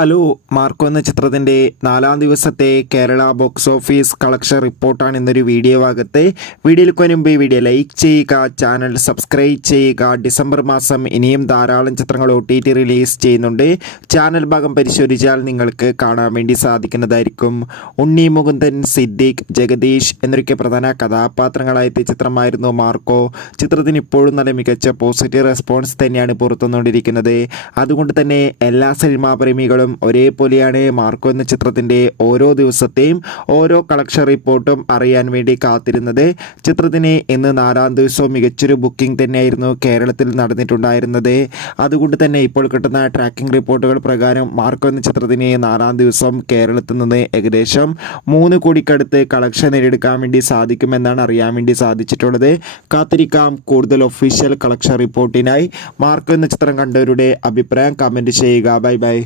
Hello, Marco എന്ന ചിത്രത്തിൻ്റെ 4-ാം ദിവസത്തെ കേരള ബോക്സ് ഓഫീസ് കളക്ഷൻ റിപ്പോർട്ടാണ് ഇന്നൊരു വീഡിയോ ഭാഗത്ത്. വീഡിയോയിലേക്ക് മുൻപ് വീഡിയോ ലൈക്ക് ചെയ്യുക, ചാനൽ സബ്സ്ക്രൈബ് ചെയ്യുക. ഡിസംബർ മാസം ഇനിയും ധാരാളം ചിത്രങ്ങൾ OTT റിലീസ് ചെയ്യുന്നുണ്ട്. ചാനൽ ഭാഗം പരിശോധിച്ചാൽ നിങ്ങൾക്ക് കാണാൻ വേണ്ടി സാധിക്കുന്നതായിരിക്കും. ഉണ്ണി മുകുന്ദൻ, സിദ്ദീഖ്, ജഗദീഷ് എന്നൊക്കെ പ്രധാന കഥാപാത്രങ്ങളായെത്തിയ ചിത്രമായിരുന്നു മാർക്കോ. ചിത്രത്തിന് ഇപ്പോഴും നല്ല മികച്ച പോസിറ്റീവ് റെസ്പോൺസ് തന്നെയാണ് പുറത്തുവന്നുകൊണ്ടിരിക്കുന്നത്. അതുകൊണ്ട് തന്നെ എല്ലാ സിനിമാ പ്രേമികളും ഒരേപോലെയാണ് മാർക്കോ എന്ന ചിത്രത്തിൻ്റെ ഓരോ ദിവസത്തെയും ഓരോ കളക്ഷൻ റിപ്പോർട്ടും അറിയാൻ വേണ്ടി കാത്തിരുന്നത്. ചിത്രത്തിന് ഇന്ന് 4-ാം ദിവസവും മികച്ചൊരു ബുക്കിംഗ് തന്നെയായിരുന്നു കേരളത്തിൽ നടന്നിട്ടുണ്ടായിരുന്നത്. അതുകൊണ്ട് തന്നെ ഇപ്പോൾ കിട്ടുന്ന ട്രാക്കിംഗ് റിപ്പോർട്ടുകൾ പ്രകാരം മാർക്കോ എന്ന ചിത്രത്തിന് 4-ാം ദിവസം കേരളത്തിൽ നിന്ന് ഏകദേശം 3 കോടിക്കടുത്ത് കളക്ഷൻ നേടിയെടുക്കാൻ വേണ്ടി സാധിക്കുമെന്നാണ് അറിയാൻ വേണ്ടി സാധിച്ചിട്ടുള്ളത്. കാത്തിരിക്കാം കൂടുതൽ ഒഫീഷ്യൽ കളക്ഷൻ റിപ്പോർട്ടിനായി. മാർക്കോ എന്ന ചിത്രം കണ്ടവരുടെ അഭിപ്രായം കമൻറ്റ് ചെയ്യുക. Bye bye.